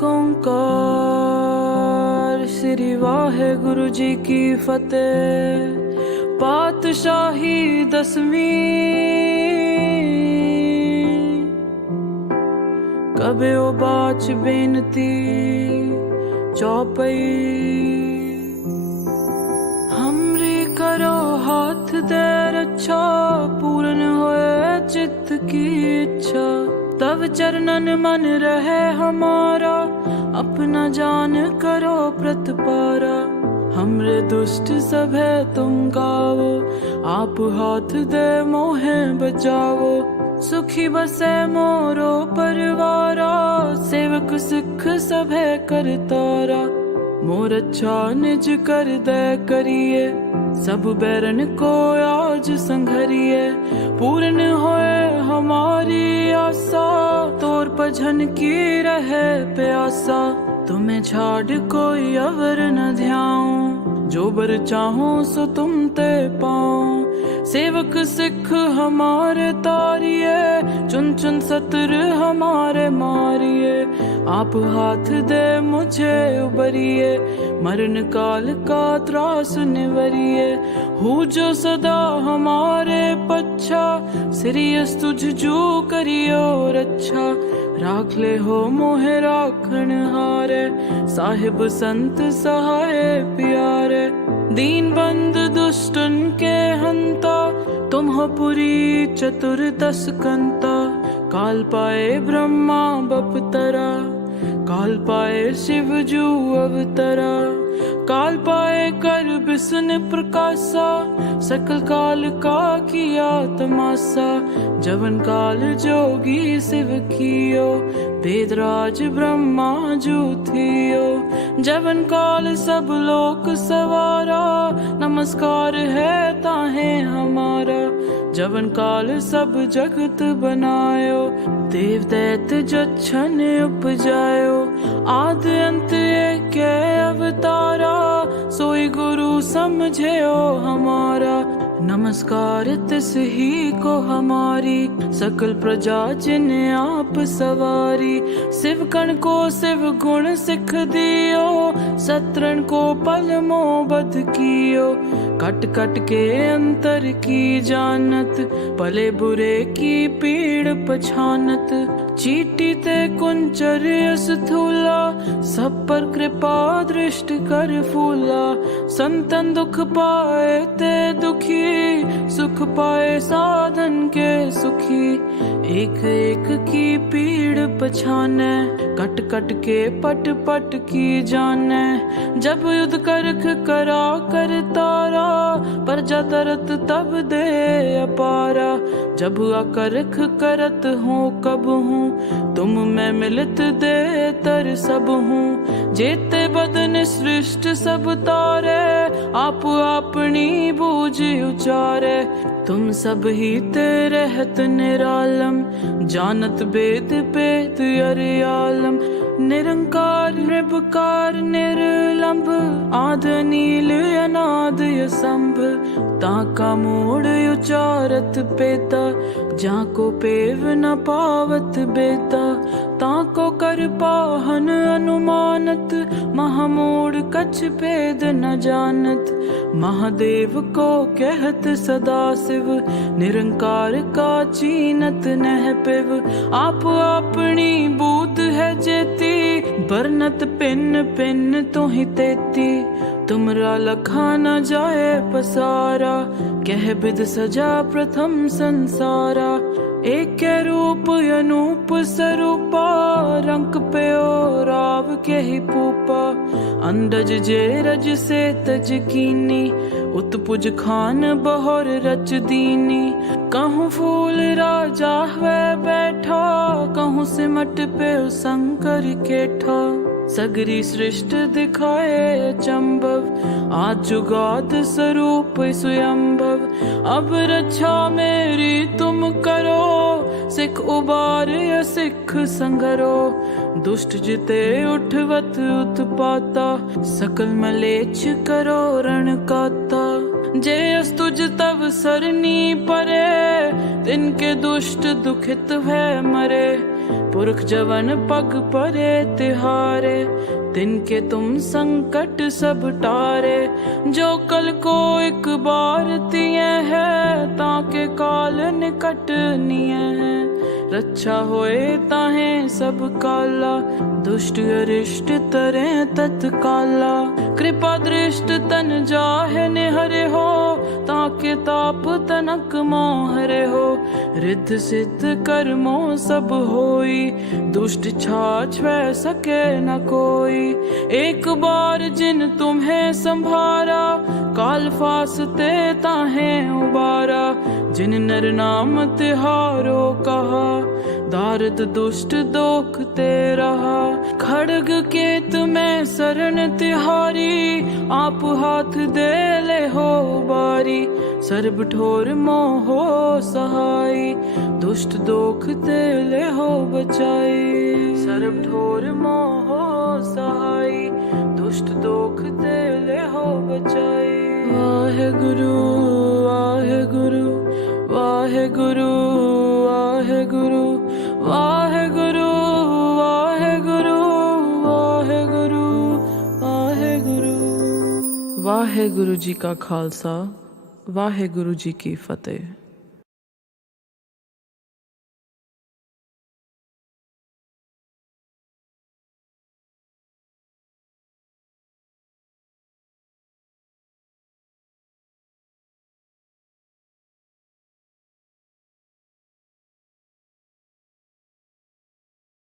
ਏਕ ਓੰਕਾਰ ਸ੍ਰੀ ਵਾਹਿਗੁਰੂ ਜੀ ਕੀ ਫਤਿਹ। ਪਾਤਸ਼ਾਹੀ ਦਸਵੀਂ। ਕਬਿਓ ਬਾਚ ਬੇਨਤੀ ਚੌਪਈ। ਹਮਰੀ ਕਰੋ ਹਾਥ ਦੇ ਰੱਛਾ, ਪੂਰਨ ਹੋਏ ਚਿੱਤ ਕੀ ਇੱਛਾ। तव चरणन मन रहे हमारा अपना जान करो प्रतपारा हमरे दुष्ट सब है तुम गाओ आप हाथ दे मोहे बचाओ सुखी बसे मोरो परिवारा सेवक सिख सब है कर तारा मोर अच्छा निज कर दे करिए सब बैरन को आज संघरिए, पूर्ण होए हमारी आशा। तोर पजन की रहे प्यासा, तुम्हें छाड़ कोई अवर न ध्याऊं। जो बर चाहूँ सो तुम ते पाऊँ। सेवक सिख हमारे तारिए, चुन चुन सतर हमारे मारिए। आप हाथ दे मुझे उबरिए, मरण काल का त्रास निवरिए। हूँ जो सदा हमारे पच्छा, सिरियस तुझ जू करियो रच्छा राख ले हो मोहे राखण हारे, साहिब संत सहाय प्यारे। दीन बंद दुष्टन के हंता तुम हो पुरी चतुर्दश कंता। काल पाए ब्रह्मा बपतरा काल पाए शिव जू अवतरा काल पाए कर बिसन प्रकाशा, सकल काल का किया तमाशा। जवन काल जोगी शिव कियो, वेदराज ब्रह्मा जू जवन काल सब लोक सवारा, नमस्कार है ताहे हमारा। जवन काल सब जगत बनायो देव दैत जच्छन उपजायो। आद अंत समझो हमारा। नमस्कार तिस ही को हमारी। सकल प्रजा जिन आप सवारी। शिव कण को शिव गुण सिख दियो। सतरण को पल मोबद कियो। कट कट के अंतर की जानत भले बुरे की पीड़ पछानत। चीटी ते कुंचर स्थूला सब पर कृपा दृष्ट कर फूला। संतन दुख पाए ते दुखी, सुख पाए साधन के सुखी। एक एक की पीड़ पछाने, कट कट के पट पट की जाने। जब युद्ध करख करा कर तारा पर तरत तब दे अपारा जब अकरख करत हूँ कब हूँ तुम मैं मिलत दे तर सब हूँ जेते बदन सृष्ट सब तारे आप अपनी बूझ उचारे तुम सब ही ते रहत निरालम जानत बेद बेद अरियालम निरंकार निर्भकार निर्लंब आद नील अनाद यसंभ ताका मूड उचारत पेता जाको पेव न पावत बेता ताको कर पाहन अनुमानत महामूड कछ भेद न जानत। महादेव को कहत सदा शिव निरंकार का चीनत नह पिव। आप अपनी बूत है जेती बरनत पिन पिन तो ही तेती। तुमरा लखा न जाए पसारा कह बिद सजा प्रथम संसारा ਏਕ ਰੂਪ ਅਨੂਪ ਸਰੂਪਾ, ਰੰਗ ਪਿਓ ਰਾਵ ਕਹੀ ਪੂਪਾ। ਅੰਦਜ ਜੇ ਰਜ ਸੇ ਤਜ ਕੀਨੀ, ਉਤਪੁਜ ਖਾਨ ਬਹਰ ਰਚ ਦੀਨੀ। ਕਹੂੰ ਫੂਲ ਰਾਜਾ ਹਵੇ ਬੈਠਾ, ਕਹੂੰ ਸਿਮਟ ਪਿਓ ਸੰਕਰ ਕੇਠਾ। सगरी सृष्ट दिखाए चंबव आज जुगाद स्वरूप स्वयंभव अब रक्षा मेरी तुम करो सिख उबार या सिख संघरो दुष्ट जिते उठवत उत्पाता सकल मलेच्छ करो रण काता जे अस तुझ तब सरनी परे तिनके दुष्ट दुखित भय मरे पुरख जवन पग परे तिहारे तिनके तुम संकट सब टारे। जो कल को एक बार तिये है, ताके काल निकट निये है। ਰੱਛਾ ਹੋਏ ਤਾਹੇ ਸਭ ਕਾਲਾ, ਦੁਸ਼ਟ ਅਰਿਸ਼ਟ ਤਰੇ ਤਤ ਕਾਲਾ ਕਿਰਪਾ ਦ੍ਰਿਸ਼ਟ ਤਨ ਜਾਹੇ ਨਿਹਰੇ ਹੋ, ਤਾਂ ਕਿ ਤਾਪ ਤਨਕ ਮੋਹਰੇ ਹੋ। ਰਿੱਧ ਸਿੱਧ ਕਰਮੋ ਸਭ ਹੋਈ दुष्ट छाछ वह सके न कोई। एक बार जिन तुम्हें संभारा, काल फासते ताहे उबारा। जिन नर नाम तिहारो कहा, दारद दुष्ट दोख रहा खड़ग के में शरण तिहारी, आप हाथ दे ले हो बारी। सर्ब ठोर मोहो सहाय ਦੁਸ਼ਟ ਦੋਖ ਤੇ ਲੈ ਹੋ ਬਚਾਈ। ਸਰਬ ਢੋਰ ਮੋਹ ਸਹਾਈ, ਦੁਸ਼ਟ ਦੋਖ ਤੇ ਲੈ ਹੋ ਬਚਾਈ ਵਾਹਿਗੁਰੂ ਵਾਹਿਗੁਰੂ ਵਾਹਿਗੁਰੂ ਵਾਹਿਗੁਰੂ ਵਾਹਿਗੁਰੂ। ਵਾਹਿਗੁਰੂ ਜੀ ਕਾ ਖਾਲਸਾ, ਵਾਹਿਗੁਰੂ ਜੀ ਕੀ ਫਤਿਹ।